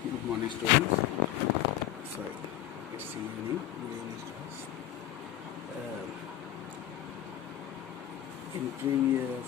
Good morning, students. Sorry, it's evening. Good evening, students.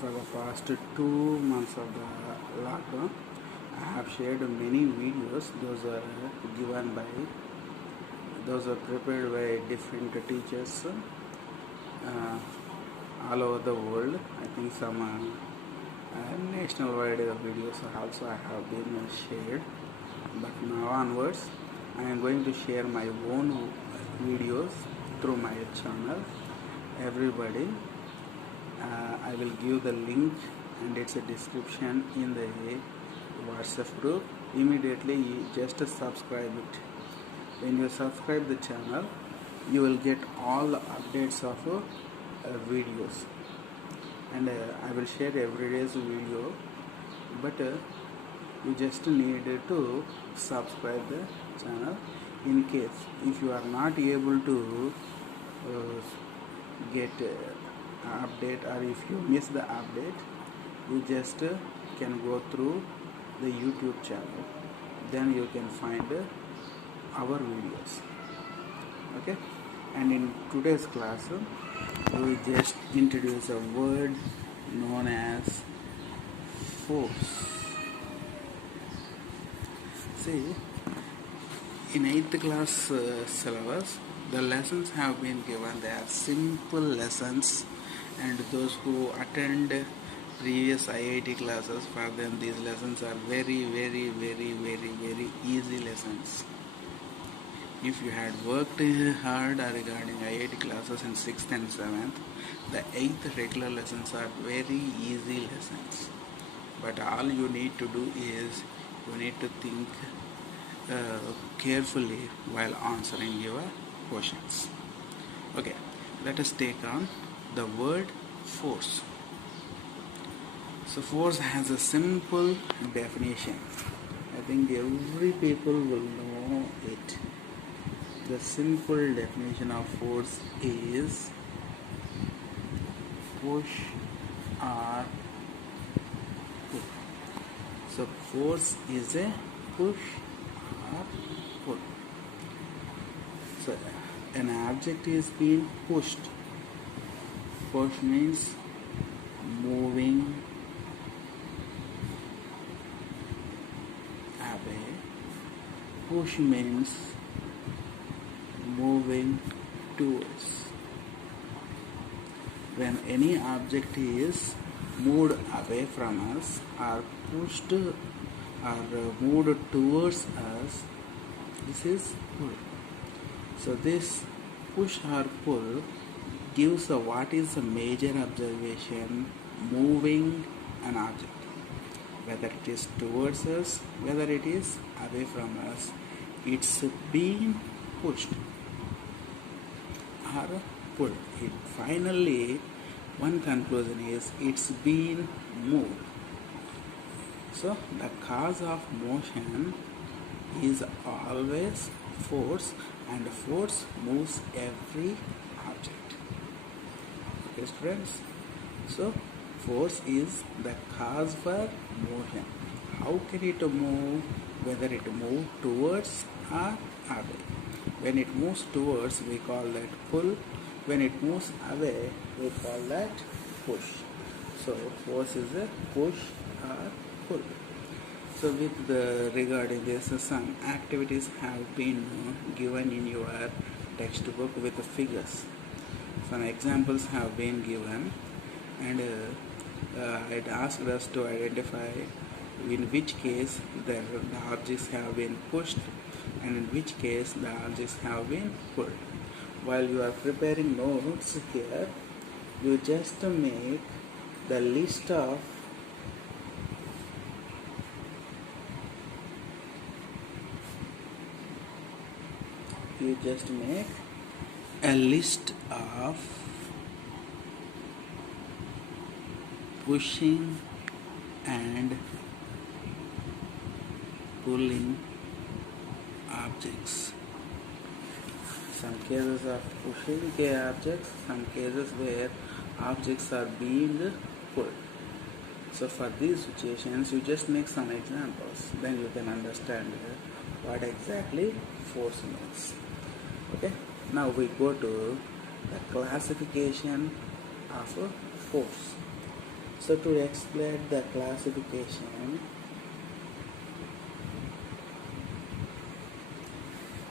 For the past 2 months of the lockdown, I have shared many videos. Those are prepared by different teachers all over the world. I think some national wide videos also I have been shared. But now onwards, I am going to share my own videos through my channel. Everybody, I will give the link and its a description in the WhatsApp group. Immediately, you just subscribe it. When you subscribe the channel, you will get all the updates of videos, and I will share every day's video. But you just need to subscribe the channel. In case if you are not able to get update, or if you miss the update, you just can go through the YouTube channel, then you can find our videos. Okay, and in today's class we just introduce a word known as force. See, in 8th class syllabus, the lessons have been given. They are simple lessons, and those who attend previous IIT classes, for them these lessons are very easy lessons. If you had worked hard regarding IIT classes in 6th and 7th, the 8th regular lessons are very easy lessons. But all you need to do is you need to think carefully while answering your questions. Okay, let us take on the word force. So force has a simple definition. I think every people will know it. The simple definition of force is push or pull. So force is a push or pull. So an object is being pushed. Push means moving away. Push means moving towards. When any object is moved away from us or pushed or moved towards us, this is pull. So this push or pull gives what is a major observation moving an object, whether it is towards us, whether it is away from us, it's being pushed or pulled. Finally, one conclusion is it's being moved. So the cause of motion is always force, and force moves every object. Okay, students? So force is the cause for motion. How can it move? Whether it moves towards or away. When it moves towards, we call that pull. When it moves away, we call that push. So force is a push or pull. So regarding this, some activities have been given in your textbook with the figures. Some examples have been given, and it asked us to identify in which case the objects have been pushed and in which case the objects have been pulled. While you are preparing notes here, you just make the list of pushing and pulling objects. Some cases of pushing objects, some cases where objects are being pulled. So for these situations, you just make some examples, then you can understand what exactly force means. Okay, now we go to the classification of a force. So to explain the classification,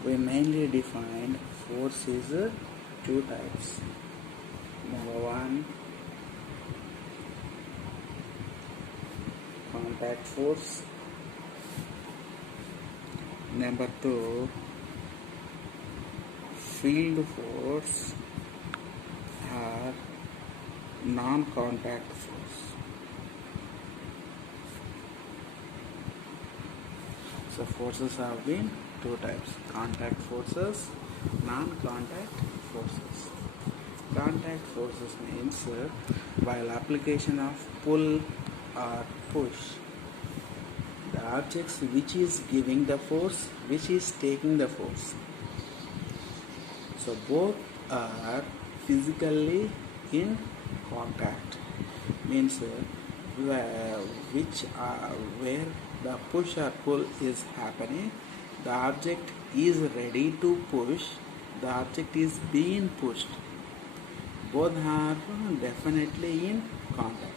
we mainly defined force is two types. Number one, contact force. Number two, field force or non-contact force. So forces have been two types: contact forces, non-contact forces. Contact forces means while application of pull or push, the objects which is giving the force, which is taking the force. So both are physically in contact. Means where the push or pull is happening, the object is ready to push, the object is being pushed. Both are definitely in contact.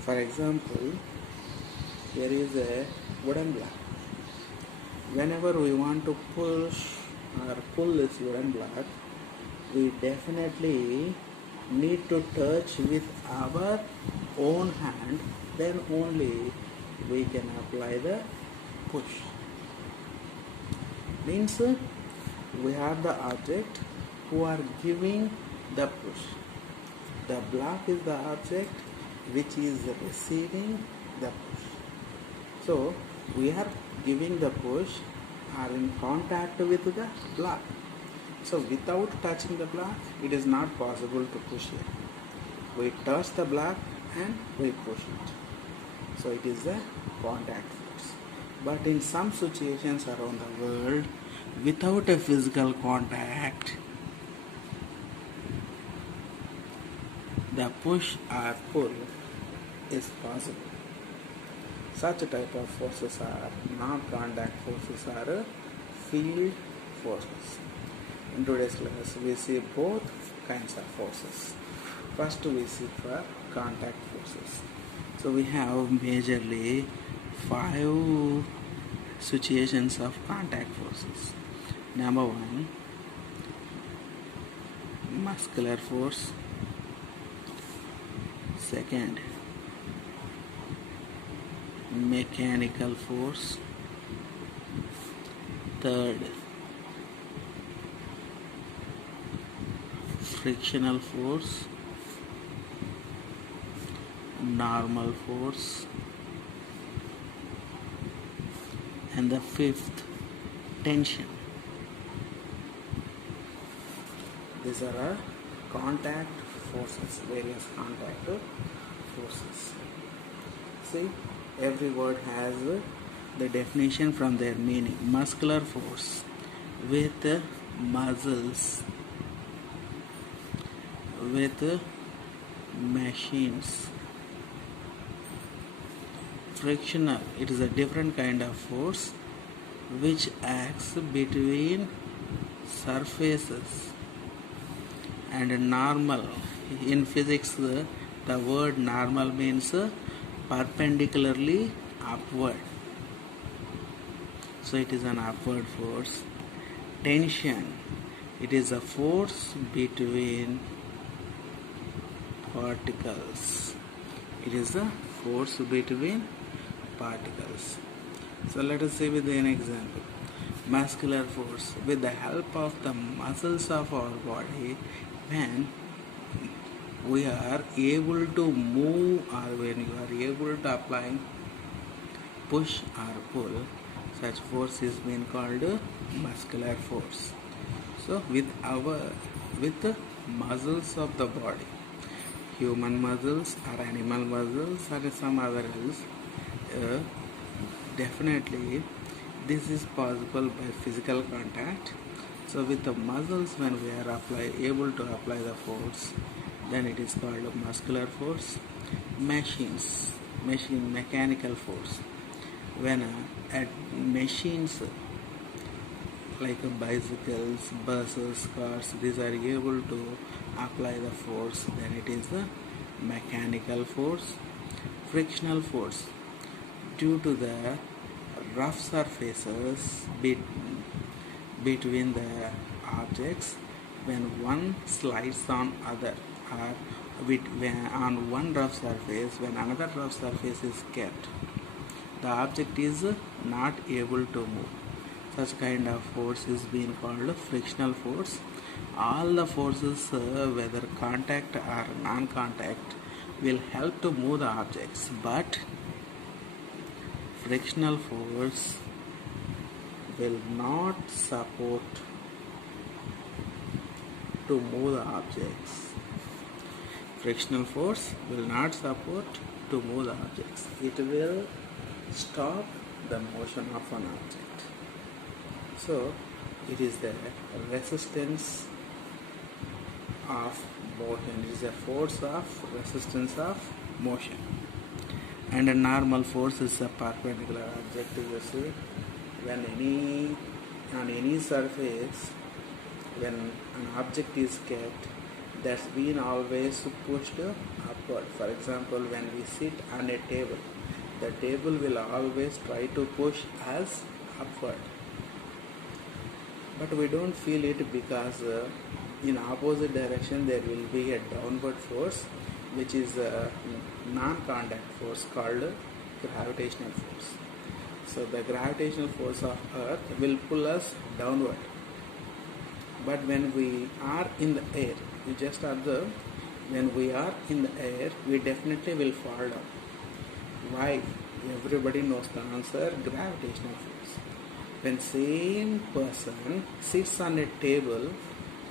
For example, there is a wooden block. Whenever we want to push or pull this wooden block, we definitely need to touch with our own hand, then only we can apply the push. Means we have the object who are giving the push. The block is the object which is receiving the push. So we are giving the push, are in contact with the block. So without touching the block, it is not possible to push it. We touch the block and we push it. So it is a contact force. But in some situations around the world, without a physical contact, the push or pull is possible. Such a type of forces are non-contact forces or field forces. In today's class, we see both kinds of forces. First, we see for contact forces. So we have majorly 5 situations of contact forces. Number one, muscular force. Second, mechanical force. Third, frictional force. Normal force. And the fifth, tension. These are contact forces, various contact forces. See, every word has the definition from their meaning. Muscular force, with muscles, with machines. Frictional, it is a different kind of force which acts between surfaces. And normal, in physics the word normal means perpendicularly upward, so it is an upward force. Tension, it is a force between particles. It is a force between particles. So let us see with an example. Muscular force, with the help of the muscles of our body, when we are able to move or when you are able to apply push or pull, such force is being called muscular force. So with the muscles of the body, human muscles or animal muscles or some other else, definitely this is possible by physical contact. So with the muscles, when we are able to apply the force, then it is called muscular force. Machines, mechanical force. When at machines like bicycles, buses, cars, these are able to apply the force, then it is the mechanical force. Frictional force, due to the rough surfaces between the objects, when one slides on other, or on one rough surface, when another rough surface is kept, the object is not able to move. Such kind of force is being called frictional force. All the forces, whether contact or non-contact, will help to move the objects, but frictional force will not support to move the objects. Frictional force will not support to move the objects. It will stop the motion of an object. So it is the resistance of motion. It is a force of resistance of motion. And a normal force is a perpendicular object. You see, when on any surface, when an object is kept, that's been always pushed upward. For example, when we sit on a table, the table will always try to push us upward, but we don't feel it because in opposite direction there will be a downward force, which is a non-contact force called gravitational force. So the gravitational force of earth will pull us downward, but when we are in the air, you just observe, when we are in the air, we definitely will fall down. Why? Everybody knows the answer: gravitational force. When same person sits on a table,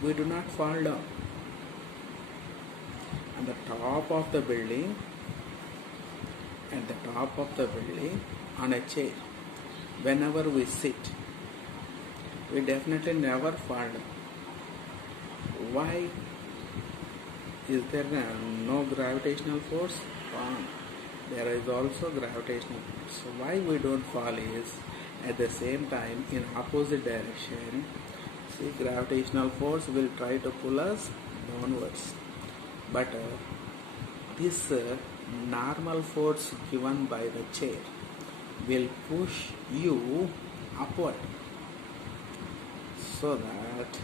we do not fall down. At the top of the building, on a chair, whenever we sit, we definitely never fall down. Why? Is there no gravitational force? There is also gravitational force. So why we don't fall is, at the same time, in opposite direction, see, gravitational force will try to pull us downwards, but this normal force given by the chair will push you upward, so that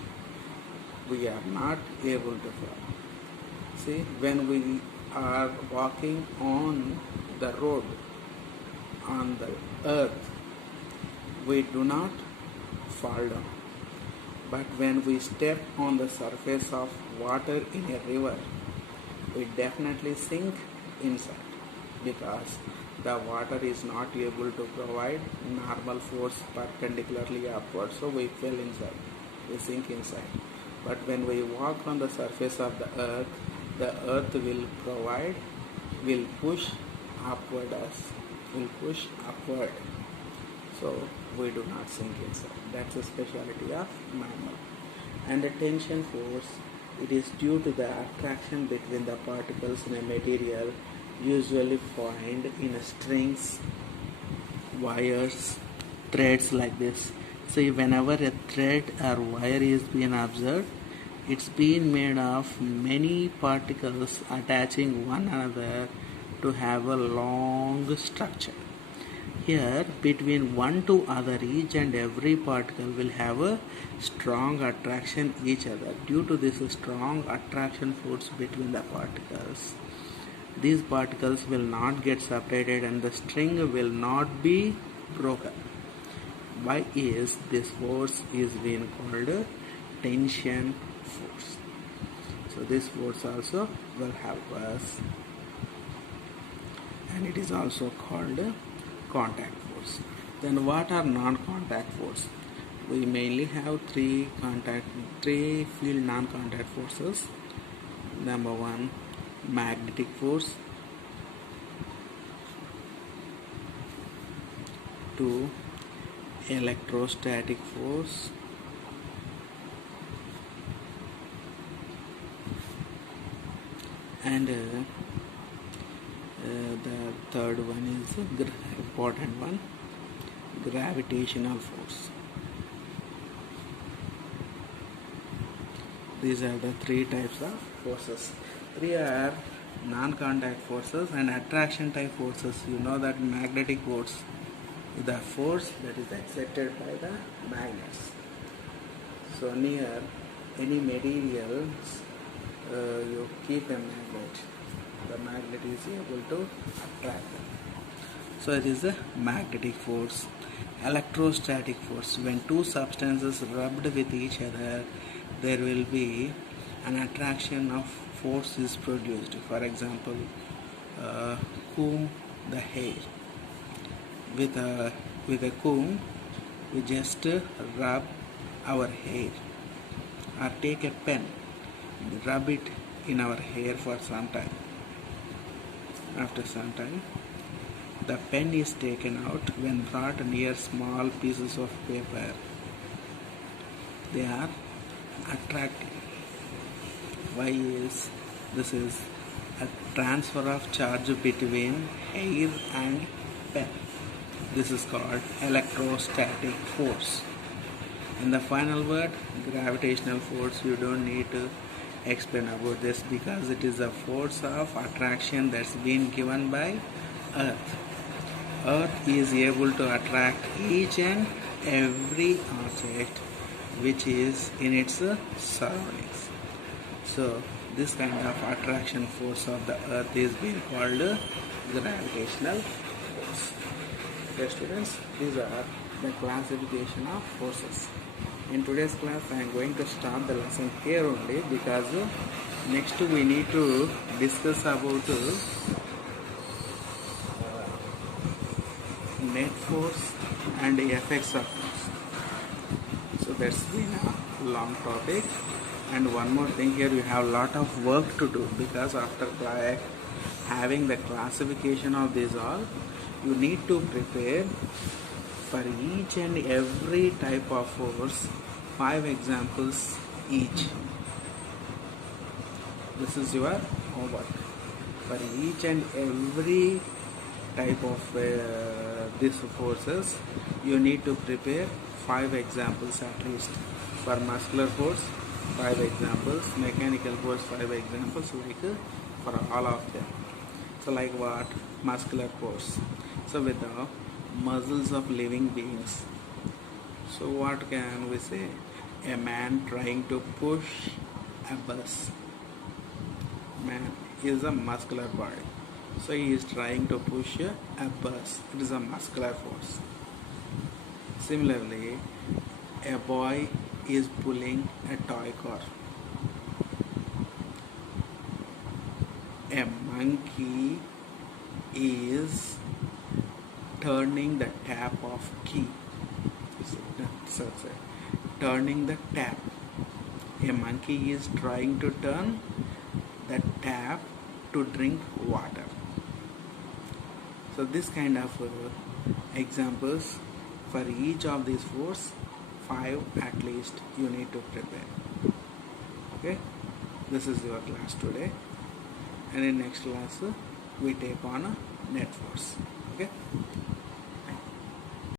we are not able to fall. See, when we are walking on the road, on the earth, we do not fall down. But when we step on the surface of water in a river, we definitely sink inside, because the water is not able to provide normal force perpendicularly upward, so we fell inside, we sink inside. But when we walk on the surface of the earth will push upward us, will push upward, so we do not sink inside. That's the speciality of normal. And the tension force, it is due to the attraction between the particles in a material, usually found in strings, wires, threads like this. See, whenever a thread or wire is being observed, it's being made of many particles attaching one another to have a long structure. Here, between one to other, each and every particle will have a strong attraction each other. Due to this strong attraction force between the particles, these particles will not get separated and the string will not be broken. Why is this force is being called tension force? So this force also will help us, and it is also called contact force. Then what are non-contact force? We mainly have three field non-contact forces. Number one, magnetic force. 2, electrostatic force. And The third one is important one, gravitational force. These are the three types of forces. Three are non-contact forces and attraction type forces. You know that magnetic force is the force that is exerted by the magnets. So near any materials, you keep a magnet. The magnet is able to attract them. So it is a magnetic force. Electrostatic force. When two substances rubbed with each other, there will be an attraction of force is produced. For example, comb the hair. With a comb, we just rub our hair, or take a pen, rub it in our hair for some time. After some time, the pen is taken out. When brought near small pieces of paper, they are attractive. Why is this? Is a transfer of charge between hair and pen. This is called electrostatic force. And the final word, gravitational force, you don't need to explain about this because it is a force of attraction that's been given by Earth. Earth is able to attract each and every object which is in its surroundings. So this kind of attraction force of the Earth is being called gravitational force. Okay students, these are the classification of forces. In today's class I am going to stop the lesson here only because next we need to discuss about net force and effects of force. So that's been a long topic. And one more thing, here you have a lot of work to do because after having the classification of these all, you need to prepare for each and every type of force 5 examples each. This is your homework. For each and every type of these forces, you need to prepare 5 examples at least. For muscular force, 5 examples, mechanical force, 5 examples, like for all of them. So like what? Muscular force. So with the muscles of living beings. So what can we say? A man trying to push a bus. Man is a muscular body. So he is trying to push a bus. It is a muscular force. Similarly, a boy is pulling a toy car. A monkey is turning the tap of key. So, turning the tap. A monkey is trying to turn the tap to drink water. So this kind of examples for each of these force, 5 at least you need to prepare. Okay, this is your class today, and in next class we take on a net force. Okay.